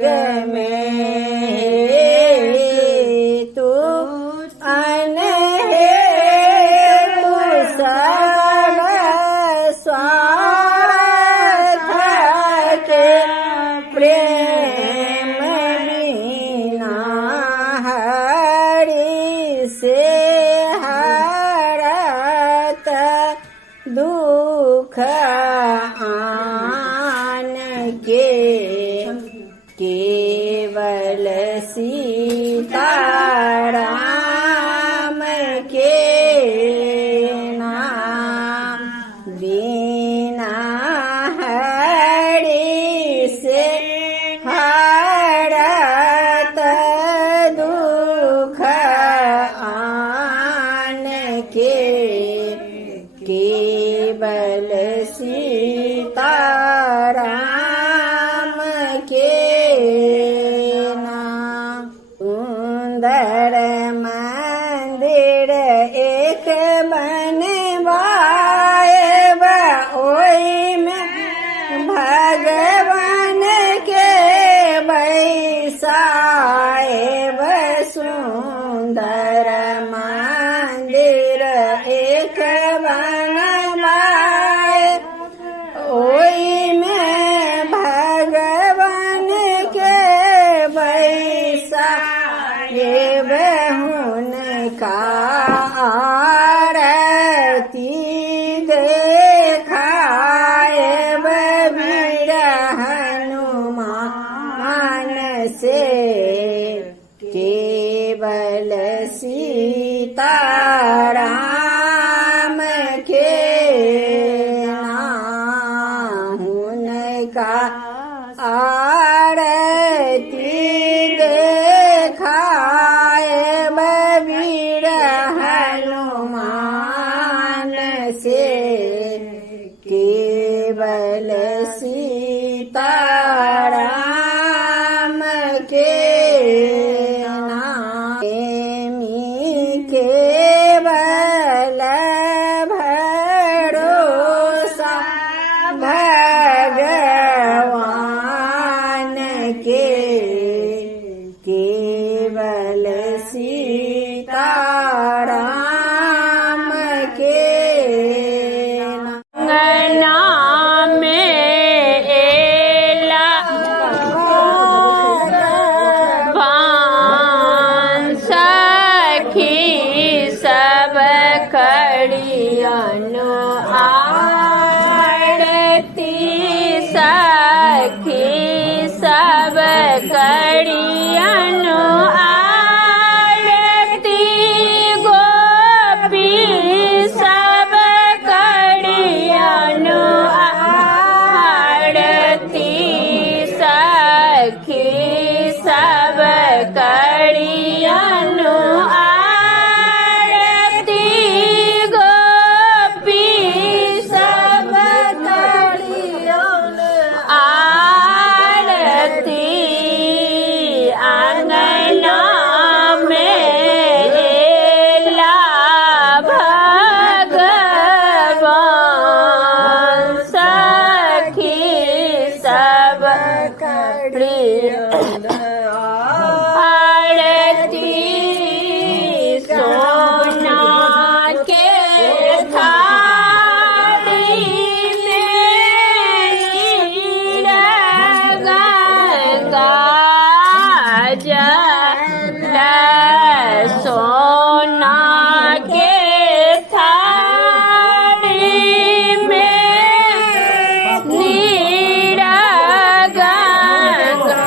जग में तू अनहेतु सब स्वार्थ के प्रेम बिना हरि से हरत दुख आन के केवल सीताराम के नाम बिना हरि से हरत दुख आन के केवल सीताराम के नाम सुंदर मंदिर एक बनवाएब ओई में भगवान के बैसाएब सुंदर मंदिर एक बनवाए ओई में भगवान के बैसाएब हुनका आरती देखाएब वीर हनुमान से केवल सीताराम के नाम हुनका आरती देखाएब वीर हनुमान से केवल सीताराम के नाम केवल भरोसा भगवान के केवल सीताराम के नाम में एला सखी सब कड़ियनु आरती सखी सब कड़ियनु आरती गोपी सब कड़ियनु आरती सखी सब कड़ियनु आरती गोपी सब कड़ियनु आरती आंगना में एला भगवान सखी सब कड़ियनु आरती सोना के थाली में गंगा जल सोना के थाली में नीर गंगा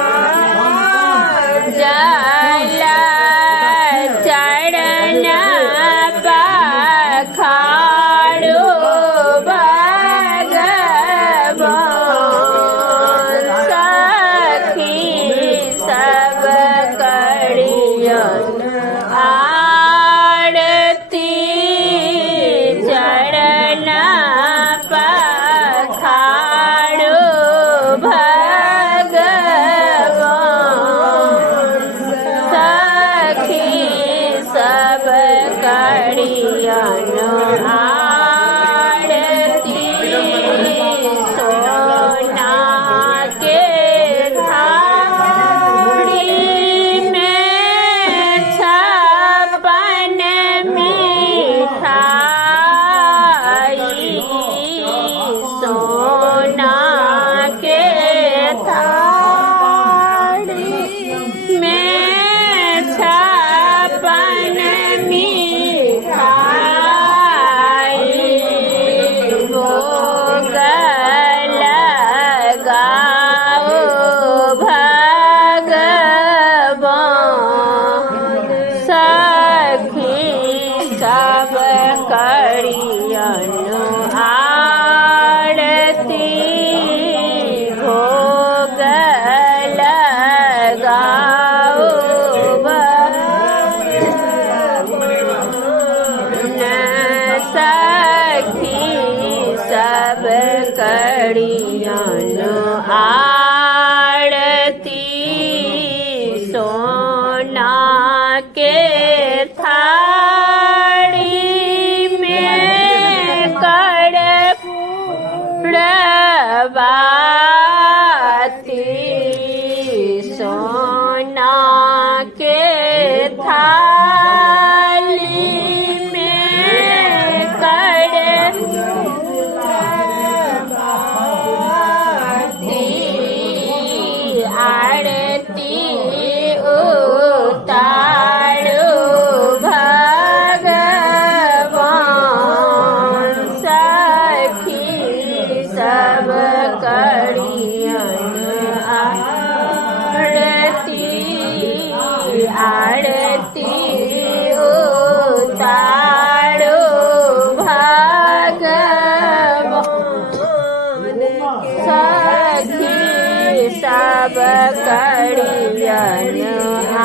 सब कड़ियन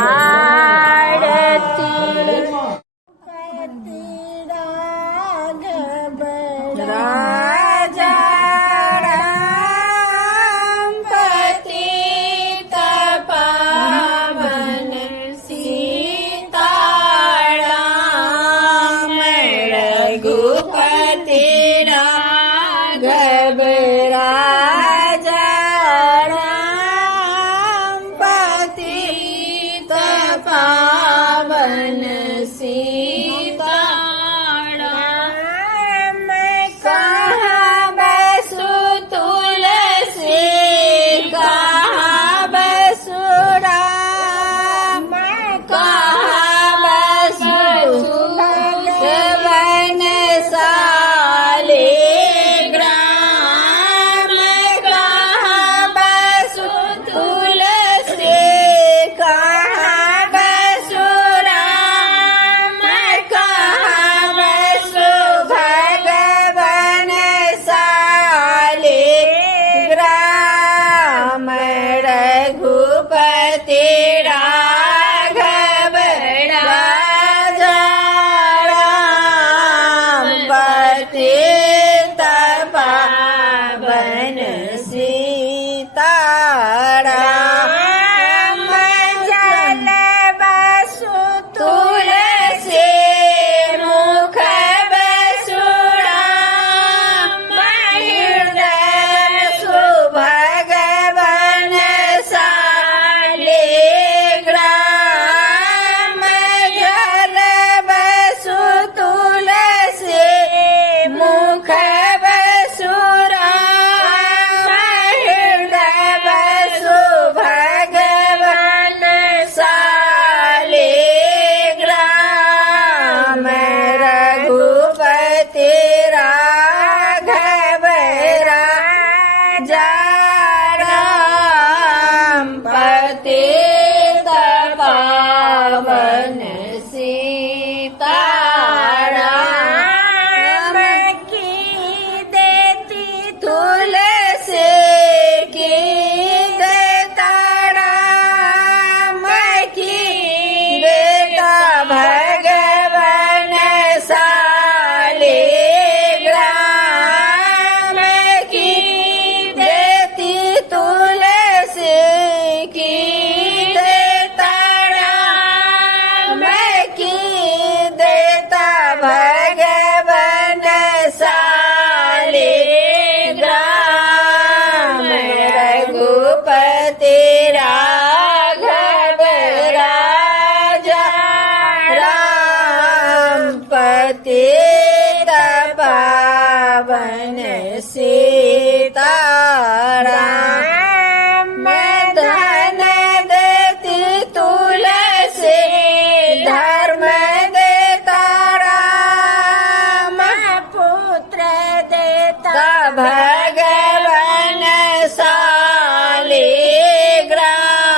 आरती राजा राम पतित पावन सीताराम रघुपति राघव राजा राम पतित पावन सीताराम कहाँ बसु तुलसी कहाँ बसु राम कहाँ बसु वन साले ग्राम कहाँ बसु तुलसी कहाँ बसु राम कहाँ बसु भगवन साले ग्राम रघुपति राघव राजा राम पतित पावन सीताराम जल बसु तुलसी मुख बसु राम हृदय सुभगवन साले ग्राम जल बसु तुलसी मुख बसु राम हृदय बसु भगवन साले ग्राम रघुपति राघव राजा राम पतित पावन सीताराम की देती तुलसी की देता राम की देता भगवन साले ग्राम की देती तुलसी की देता राम की देता भगवन साले ग्राम रघुपति राघव राजा राम पतित पावन सीताराम धन देती तुलसी धर्म देता राम पुत्र देता भगवन साले ग्राम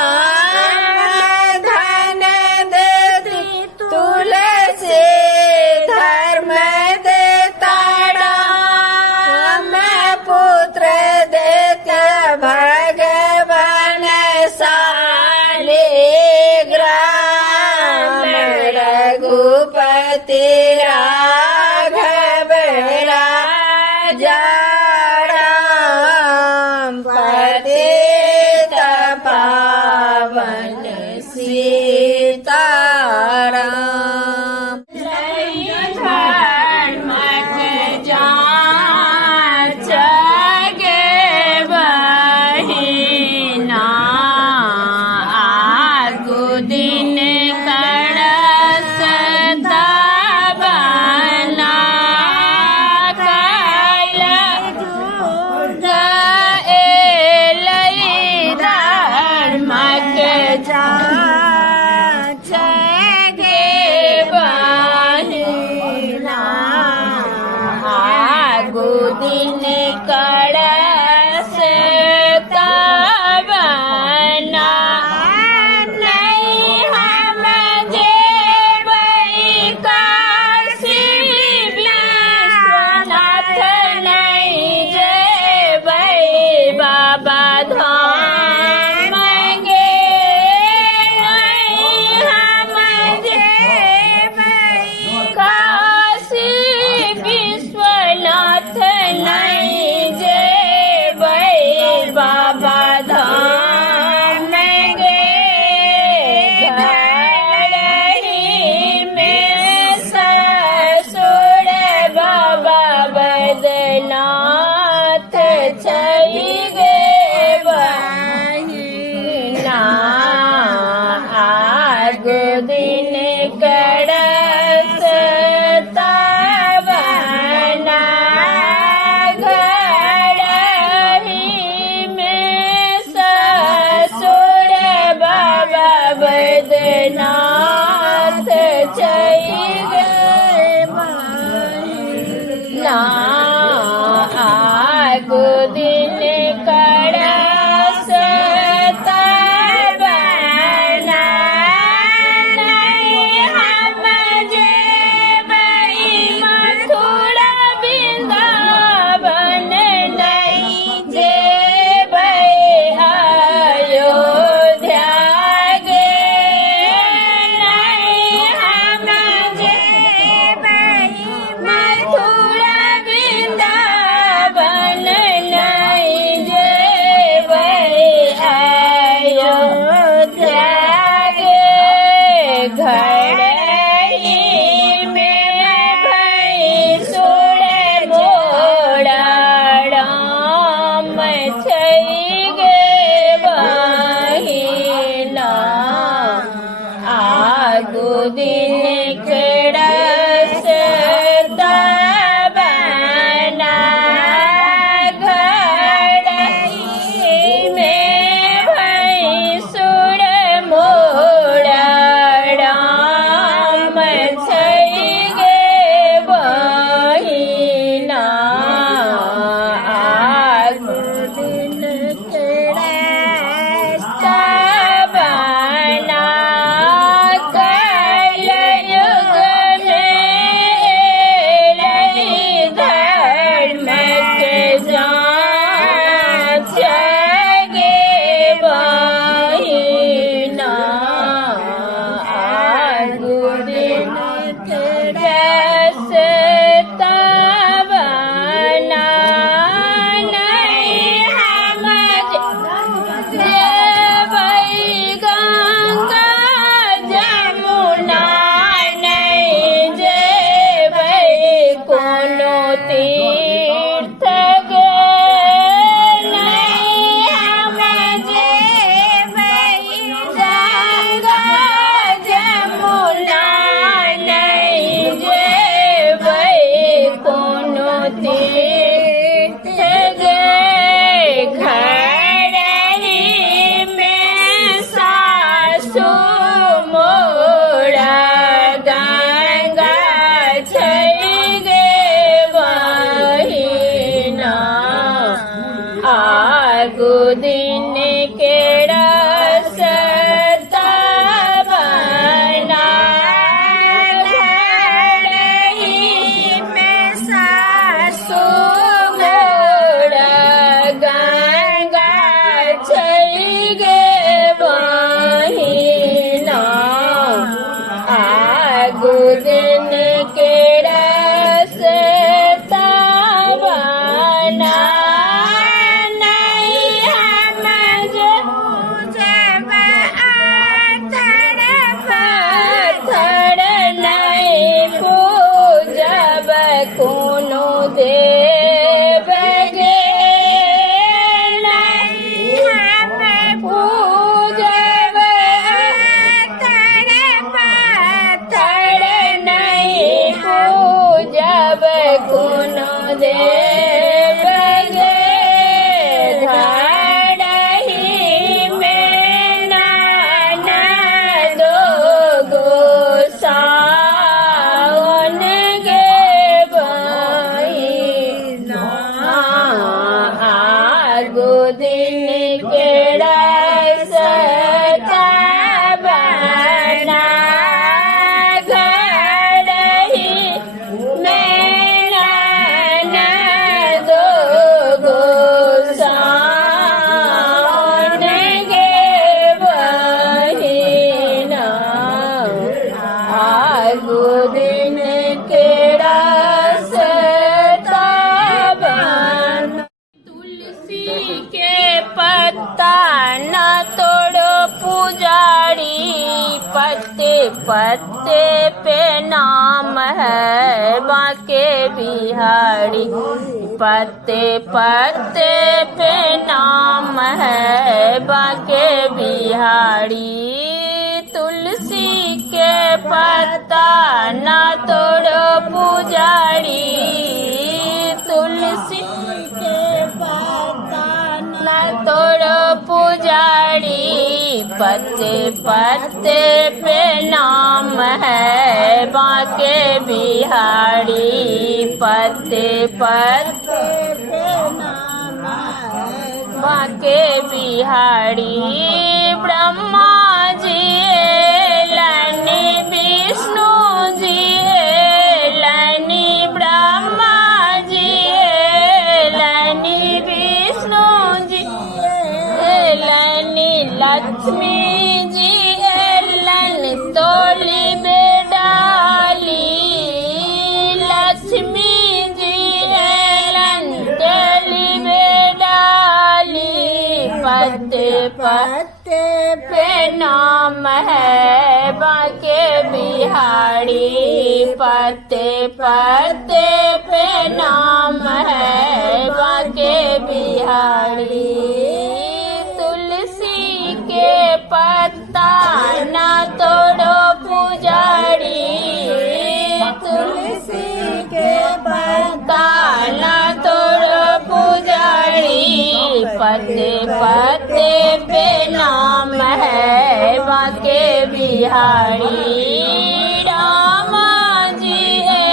घड़ी में भई सुर मोड़ा राम छई गे बहिना आगु दिन खेड़स तबना घड़ी में भई सुर मोड़ा राम छई गे बहिना आगु दिन खेड़स तबना कलयुग में लई धर्म के जांच गे बहिना आगु दिन खेड़स तबना नहीं हम जेबै गंगा जमुना नहीं जेबै कोनो तीर्थ गे नहीं हम जेबै गंगा जमुना नहीं जेबै कोनो तीर्थ गे घड़ी में सासु मोड़ा गंगा छई गे बहिना आगु दिन केड़स तबना घड़ी में सासु मोड़ा गंगा छई गे बहिना आगु दिन केड़स तबना नहीं हम जेबै आथड़ पाथड़ नहीं पूजब कोनो देव गे नहीं हम पूजब आथड़ पाथड़ नहीं पूजब कोनो देव गे घड़ी में नाना दो गोसाउन गे बहिना आगु दिन केड़स तबना घड़ी में नाना दो गोसाउन गे बहिना आगु दिन केड़स तबना तुलसी के पत्ता न तोड़ो पुजारी पत्ते पत्ते पे नाम है बांके बिहारी पत्ते पत्ते पे नाम है बांके बिहारी तुलसी के पत्ता न तोड़ो पुजारी तुलसी के पत्ता न तोड़ो पुजारी पत्ते पत्ते पे नाम है बांके बिहारी पत्ते पत्ते पे नाम है बांके बिहारी ब्रह्मा जी लनी विष्णु जी लनी ब्रह्मा जी लनी विष्णु जी लनी लक्ष्मी जी लन तोली बेडाली लक्ष्मी जी लन तोली बेडाली पद पत्ते पत्ते पे नाम है बाके बिहारी। पत्ते पत्ते पे नाम है बाके बिहारी। तुलसी के पत्ता ना तोड़ो पुजारी। तुलसी के पत्ता ना तोड़ो पुजारी। पत्ते पत्ते पे नाम है बाके बिहारी। राम जी है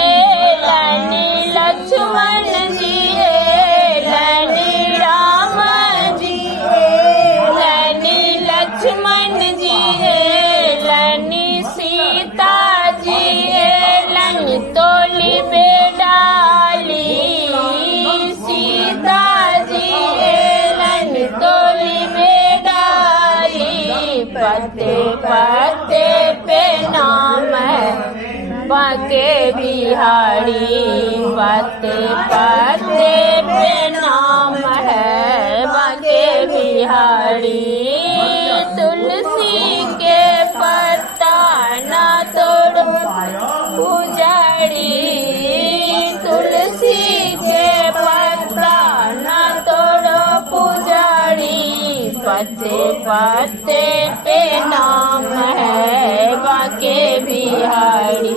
लनी लक्ष्मण जी है लनी। राम जी है लनी लक्ष्मण जी है लनी। सीता जी है लनी तोली बेडाली। सीता जी है लनी तोली बेडाली। पत्ते पत्ते पे नाम है बाके बिहारी। पत्ते पत्ते पे नाम है बाके बिहारी। तुलसी के पत्ता ना तोड़ो पुजारी। तुलसी के पत्ता ना तोड़ो पुजारी। पत्ते पत्ते पे नाम है बाके बिहारी।